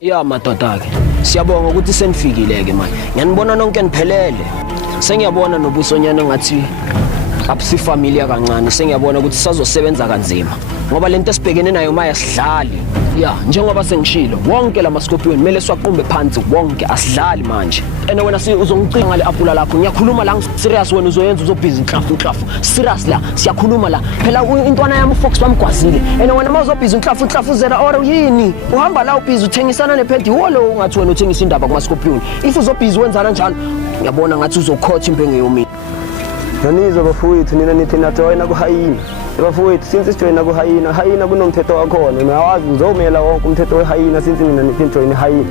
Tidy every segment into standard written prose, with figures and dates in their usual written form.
Ya madoda ke. Siyabonga ukuthi senifikile ke manje. Ngiyanibona nonke niphelele. Sengiyabona nobusonyana ngathi abusifamilia kancane. Sengiyabona ukuthi sazosebenza kanzima. Ngoba lento esibhekene nayo manje asidlali. Ya, njengoba sengishilo, wonke la Scorpion kumele siwaqumbe phansi wonke asidlali manje. Ene wena uzongicinga ngale apula lakho. Ngiyakhuluma la serious wena uzoyenza uzobhizi inhlafu. Serious la, siyakhuluma la. Phela intwana yami Fox bamgwazile. Ene wena mawuzobhizi inhlafu zera or yini? Uhamba la ubhizi uthengisana nephedi wolo ungathi wena uthengisa indaba kuma Scorpion. If uzobhizi wenzana njalo, ngiyabona ngathi uzokhotha impenge yomini. Nanizwa bafowethu nina nithi najoyina kuHayina. Bafowethu since sijoyina kuHayina, Hayina kunomthetho wakhona. Uyawazi ngizomela wonke umthetho weHayina since nina nithi join Hayina.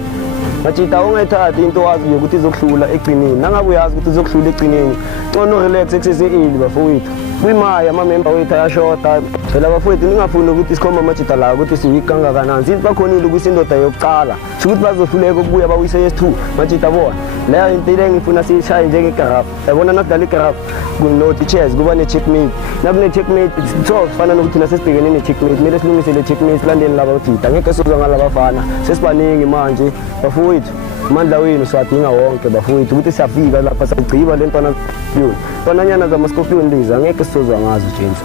Machita ungayithathi into wazi ukuthi izokuhlula egcineni. Nangabe uyazi ukuthi izokuhlula egcineni, ngono relax exercise bafowethu. Kwimaya ama-member wethu ayashota. Phela bafowethu ningafuni ukuthi sikhomba amajita la ukuthi siwikanga kanani. Since bakhonile ukusindoda yokuqala. Ukuthi bazohluleka ukubuya bawise yes2. Majita bona. La into engifuna siyishaye njengegarapha. Yabona nakudala igarapha kunothi chess kuba ne-checkmate. Nakune checkmate so fana nokuthi nasesibhekene ne-checkmate. Kumele silungise le checkmate silandeni laba uJita. Ngeke sizwe ngalabafana. Sesibaningi manje bafowethu. Mandla wenu siwadinga wonke bafowethu ukuthi siyafika lapha sagciba lentwana yona. Tonanyana zama-Scorpion lezi angeke sizozwa ngazo James.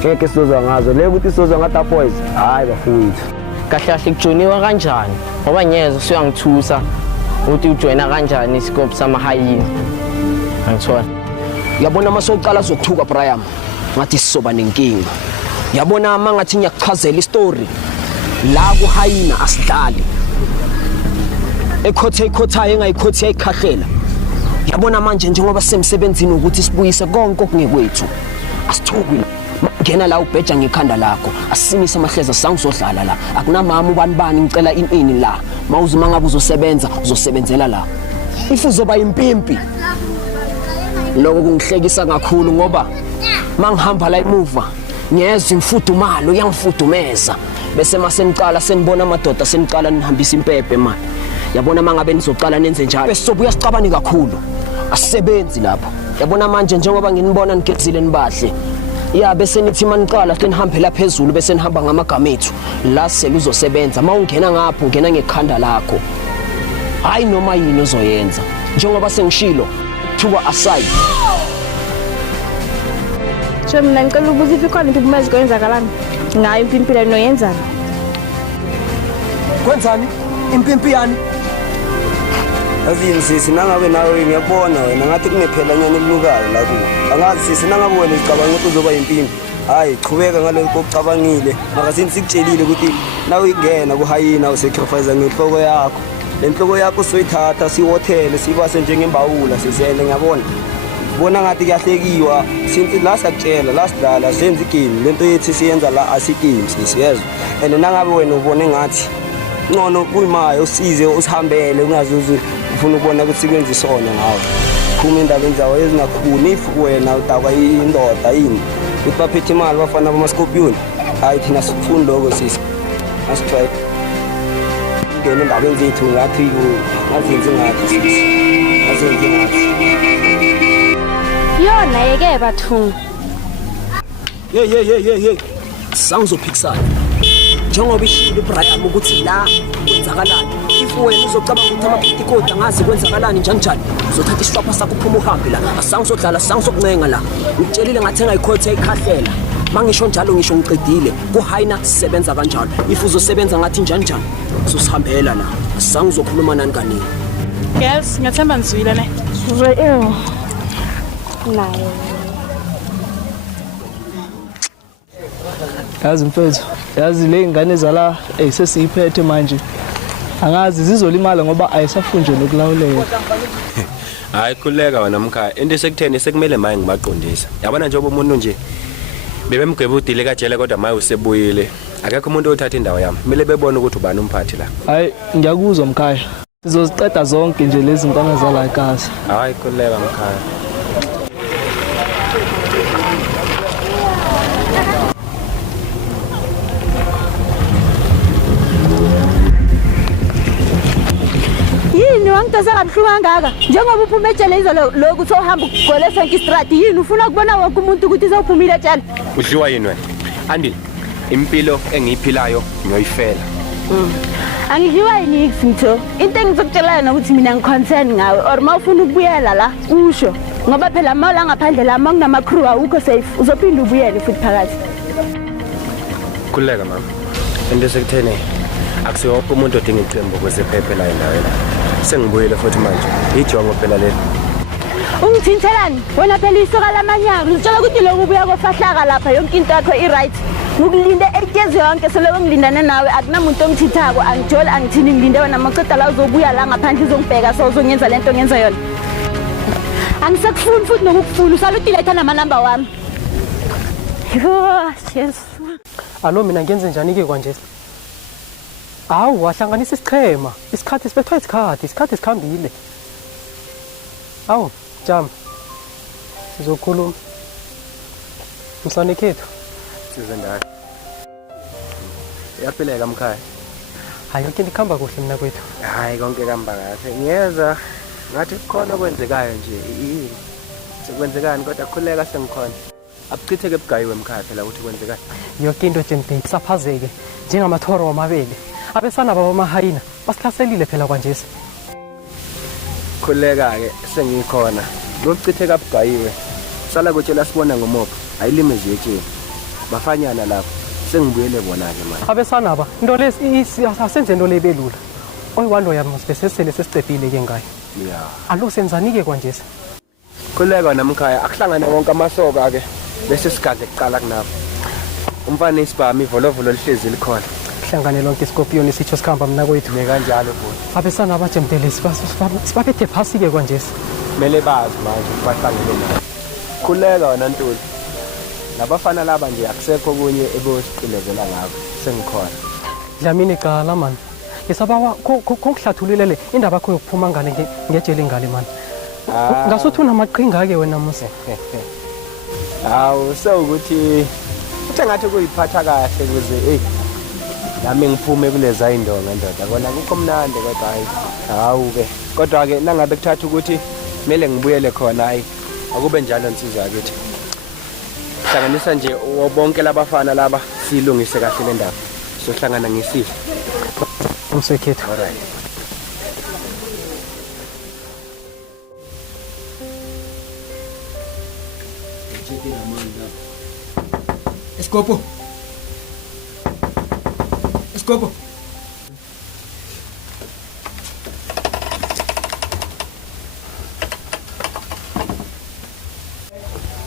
Ngeke sizozwa ngazo le ukuthi sizozwa ngata boys. Hayi bafowethu. Kahle kahle kujoyiniwa kanjani? Ngoba nyezo siyangithusa ukuthi ujoyina kanjani isikophu samaHayina. Angithola. Yabona masoqala zokuthuka Brian. Ngathi sizoba nenkinga. Yabona mangathi ngiyakuchazela istory. La kuHayina asidlali. Ekhotha engayikhotha ekhahlela. Yabona manje njengoba semsebenzini ukuthi sibuyise konke okungekwethu. Asithuki ngena la ubheja ngekhanda lakho. Asimise amahleza sangizodlala la. Akunamama ubanibani ngicela inini la. Mawuzuma ngabe uzosebenza uzosebenzela la. If uzoba impimpi. Lokho kungihlekisa kakhulu ngoba mangihamba la emuva ngiyeza imfudumalo yangifudumeza. Bese masenicala senibona amadoda senicala nihambisa impempe manje. Yabona mangabe nizoqala nenze njalo bese sobuya sicabani kakhulu asisebenzi lapho. Yabona manje njengoba nginibona nigezile nibahle ya bese nithi maniqala senihambe la phezulu bese nihamba ngamagama ethu la sele uzosebenza mawungena ngapho ungena ngekhanda lakho hayi noma yini uzoyenza njengoba sengishilo thuba aside. Mina ngicela ukuthi ikhona into kumele kwenzakalani ngayo impimpilo noyenzana. Kwenzani impimpi yani? Azini sisi nangabe nawe ngiyabona wena ngathi kunephela nyane elilukayo la ku. Angazi sisi nangabe wena icabanga ukuthi uzoba impimpi. Hayi chubeka ngale kokucabangile. Maka sini sikutshelile ukuthi nawe ingena kuHayina usacrifice ngenhloko yakho. Lenhloko yakho soyithatha siwothele sibase njengembawula sisele ngiyabona. Bona ngathi kuyahlekiwa since la sakutshela la sidlala senze igame lento yethi siyenza la asigame sisiyezwa. And nangabe wena ubone ngathi ngono kuyimayo usize usihambele ungazuzu ufuna ukubona ukuthi sikwenza isona ngawe. Khuma indabeni zawo ezingakhuni if wena udakwa indoda yini. Uthi baphethe imali bafana bama-Scorpion. Hayi thina sikufuni lokho sisi. Asitry. Ngene indabeni zethu ngathi azenze ngathi sisi. Azenze ngathi. Yona yeke bathu. Hey. Sangizophikisana. Njengoba ishilo uBrian ukuthi la kwenzakalani. If wena uzocabanga ukuthi ama-50 code angazi kwenzakalani njani uzothatha isishwapha sakho uphuma uhambe la. Asangizodlala sangizokuncenga la. Ngitshelile ngathi engayikhotha ekhahlela. Mangisho njalo ngisho ngiqedile. kuHayina sisebenza kanjalo. If uzosebenza ngathi njani uzosihambela la. Asangizokhuluma nani kaningi. Girls, ngathemba nizwile ne. Nayo. Yazi mfethu, yazi le ingane zala sesiyiphethe manje. Angazi zizolimala ngoba ayisafunjwe nokulawuleka. Hayi khuleka wena mkhaya. Into sekutheni sekumele maye ngibaqondisa. Yabona njengoba umuntu nje bebemgweba udile kajele kodwa maye usebuyile. Akekho umuntu othatha indawo yami. Kumele bebone ukuthi ubani umphathi la. Hayi ngiyakuzwa mkhaya. Sizoziqeda zonke nje lezi ntwana zala ekhaya. Hayi khuleka mkhaya. Yini wangitasa kabuhlungu kangaka njengoba uphuma ejele izolo lokhu sohamba ugolesa nkistrati yini ufuna ukubona wonke umuntu ukuthi uzophumile ejele. Udliwa yini wena? Andile impilo engiyiphilayo ngiyoyifela. Angidliwa yinix mtho. Into engizokutshela yona ukuthi mina ngiconcern ngawe or mawufuna ukubuyela la usho ngoba phela mawula ngaphandle la makunama crew awukho safe uzophinda ubuyele futhi phakathi. Khuleka mama. Into sekuthene akusiwo umuntu odinga iqembu kwezephephe la endaweni. Sengibuyele futhi manje. Ijongo phela le. Ungithintelani? Wena phela isoka lamanyaka ngitshela ukuthi lokhu ubuya kofahlaka lapha yonke into yakho i-right. Ngilinde 8 years yonke seloko ngilindane nawe akunamuntu ongithithako angijoli angithini ngilinde wena maqeda la uzobuya la ngaphandle uzongibheka so uzongenza lento ngenza yona. Angisekufuni futhi nokukufuna usala udelete nama number wami. Yes. Alo mina ngenze njani ke kwanje? Awu wahlanganisa isichema. Isikhathi sibethwa isikhathi sikhambile. Awu jam. Sizokhuluma. Msane kethu. Sizendala. Yaphileka mkhaya. Hayi konke ndikhamba kuhle mina kwethu. Hayi konke kamba kahle. Ngiyeza ngathi kukhona okwenzekayo nje. Sekwenzekani kodwa khuleka sengikhona. Abuchitheke ebugayiwe emkhaya phela ukuthi kwenzekani. Yonke into Jembe saphazeke njengamathoro wamabele. Abesana babamahayina basihlaselile phela kwanje. Khuleka ke sengikhona. Lokuchitheka ebugayiwe. Sala kutshela sibona ngomopho. Ayilimezi yetsheni. Bafanyana lapho sengibuyele bona ke manje. Abesana ba into lesi asenze into lebelula. Oyiwando yami sibesesele sesiqedile ke ngayo. Yeah. Alo senzani ke kwanje? Khuleka namkhaya akuhlangana wonke amasoka ke bese sigade kuqala kunapho. Umfana isibami ivolovolo lihlezi likhona. Hlangane lonke iScorpion isitsho sikhamba mina kwethu. Ne kanjalo futhi. Abesana abajemdele sibaphethe phasi ke kwanje. Mele bazi manje bahlangene nayo. Khuleka wona Ntuli. Labafana laba nje akusekho kunye ebosiqilezela ngakho sengikhona. Dlamini qala man. Ngisabawa kongihlathululele indaba yakho yokuphuma ngale ngejele ngale man. Ngasuthi unamaqhinga ke wena musa. Hawu sewukuthi uthe ngathi kuyiphatha kahle kuze nami ngiphume kuleza indonga ndoda kona kukho mnandi kodwa hawu ke kodwa ke nangabe kuthatha ukuthi kumele ngibuyele khona akube njalo insizwa yakithi. Hlanganisa nje bonke labafana laba silungise kahle le ndaba sohlangana ngesifo umsekhethu. Alright. Escopo.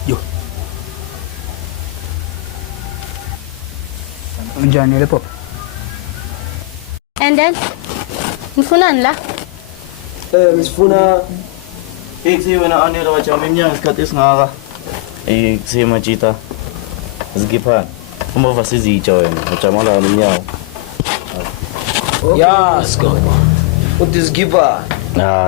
Yo. Unjani le pop? And then ngifunani la? Misifuna Eksi wena anela wajama iminyaka isikhathi esingaka. Kusema tshita. Zikiphana. Uma vasizitsha wena, wajama la iminyaka. Ya Scopo. Uthi zigipha.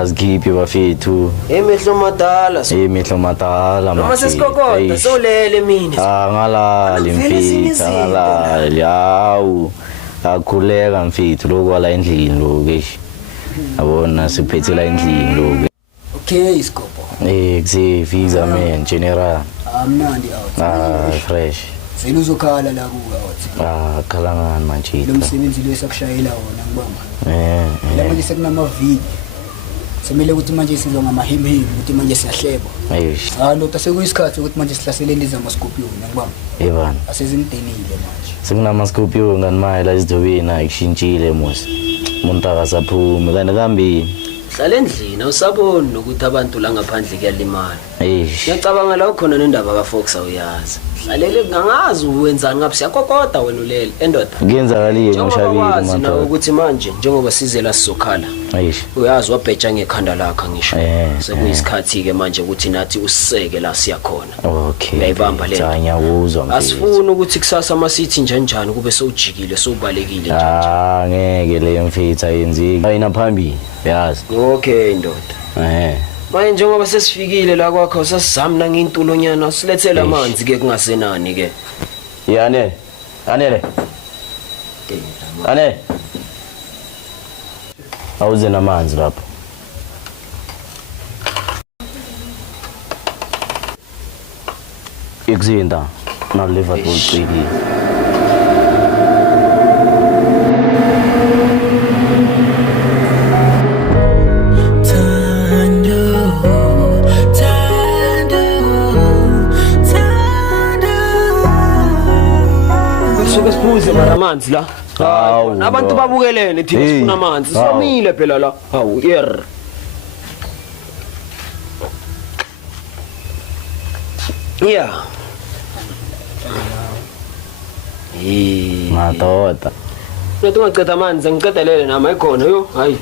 Zikiphi bafethu. Emehlo madala. Emehlo madala manje. Noma sesikokota solele mina. Ngalali mfethu, ngalali. Hawu. Akhuleka mfethu lokwala endlini lokeshi. Abona siphethela endlini loke. Okay, Scopo. Visa man general. Amnandi out. Fresh. Seluzokhala la kuwe out. Khalangani manje. Lo msebenzi lo esakushayela wona ngibamba. La manje sekunamaviki. Semele ukuthi manje sizwa ngamahemhemi ukuthi manje siyahleba. Ndoda sekuyisikhathi ukuthi manje sihlaseleni izamaScorpion ngibamba. Yebana. Asezimdenile manje. SekunamaScorpion ngani la izidobeni ayishintshile musi. Umuntu akasaphumi kanti kambi. Hlala endlini awusaboni nokuthi abantu la ngaphandle kuyalimala. Ngiyacabanga la ukhona nendaba kaFox awuyazi. Hlalele ngangazi uwenzani ngabe siyakokoda wena ulele endoda. Kuyenzakaliye ngoshabile manje. Nawe ukuthi manje njengoba sizela sizokhala. Uyazi wabheja ngekhanda lakho ngisho. Sekuyisikhathi ke manje ukuthi nathi usiseke la siyakhona. Okay. Uyayibamba le. Ngiyawuzwa mfethu. Asifuni ukuthi kusasa masithi njani kube sowujikile sowubalekile nje. Ngeke le mfethu ayenziki. Ayina phambili. Yazi. Okay ndoda. Manje njengoba sesifikile la kwakho sasizama nangintulonyana silethela amanzi ke kungasenani ke. Yane. Anele. Ane. Awuze namanzi lapho. Ikuzinda na Liverpool 3D. mara amanzi la Hawu, abantu baba. babukelene thina Hey. sifuna amanzi Hawu. somile phela la hawu yer yeah Madoda. Nathi ungaceda amanzi angicedelele nama ikhona yo hayi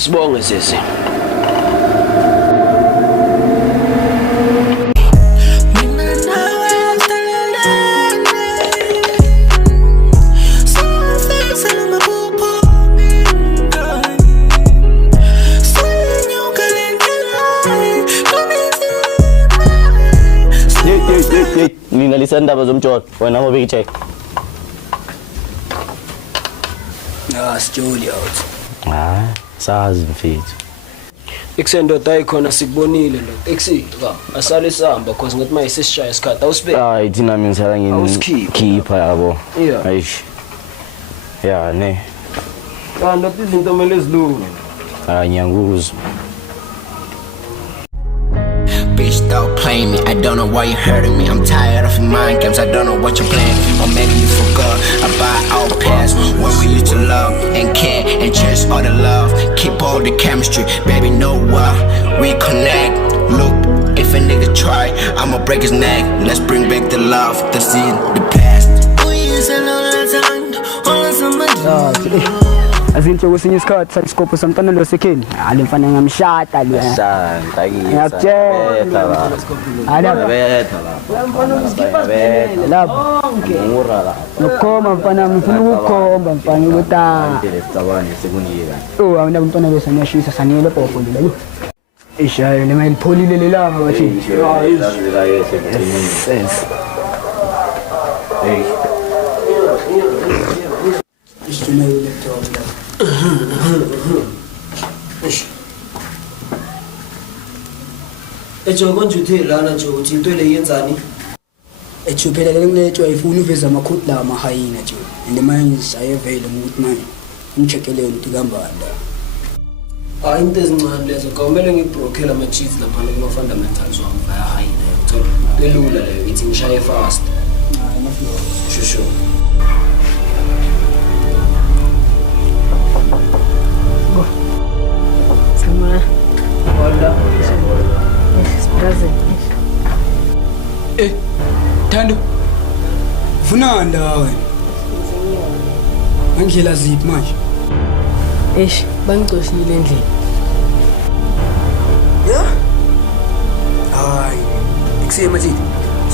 Sibonge sisi Ngingalisa indaba zomjolo wena ngobe check. Sijoli out. Sazi mfethu. Ikusendoda ayikhona sikubonile lo ekusika asale sihamba because ngathi maye sesishaya isikhathi awusibeki Hayi thina mina sala Awusikhipha. khipha yabo. Yeah. Ayish. Ya ne. kanti izinto kumele zilunge Ngiyanguzwa. Bitch, stop playing me. I don't know why you hurting me. I'm tired of mind games. I don't know what you're playing. Or maybe you forgot about our past when we used to love and care and cherish all the love. Keep all the chemistry, baby. Know what? We connect. Look, if a nigga try, I'ma break his neck. Let's bring back the love that's in the past. Azinhle kwesinye isikhathi sayisikopho samntana lo sekheni ale mfana ngamshata lo ngiyakutshela lapho nokukhomba mfana ngifuna ukukhomba mfana ukuthi oh awuna mntwana lo saniyashisa saniyele popo lelo ishaye le mail pholile lelanga bathi isithuna laptop ejo konje uthe lana nje uthi into le yenzani echuphela lengiletshwa ifuna uveza amakhodi la amahayina nje and manje ayevele ukuthi manje ngicheckele ukuthi kambanda hayi into ezincane lezo kumele ngibrokhela ama cheats lapha kuma fundamentals wami via hayina yokuthola elula leyo ithi ngishaye fast shusho Sama. Hola. Yes, present. Thando ufuna ndawe ngidlela ziphi manje Eish, bangicoshile endlini. hayi ikusema thithi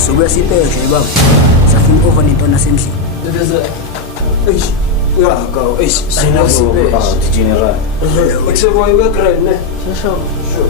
sokuya sipeshe baba safuna over nento nasendlini eish ya go eish sina sibe General. Except why we're great, ne? Sure. Sure.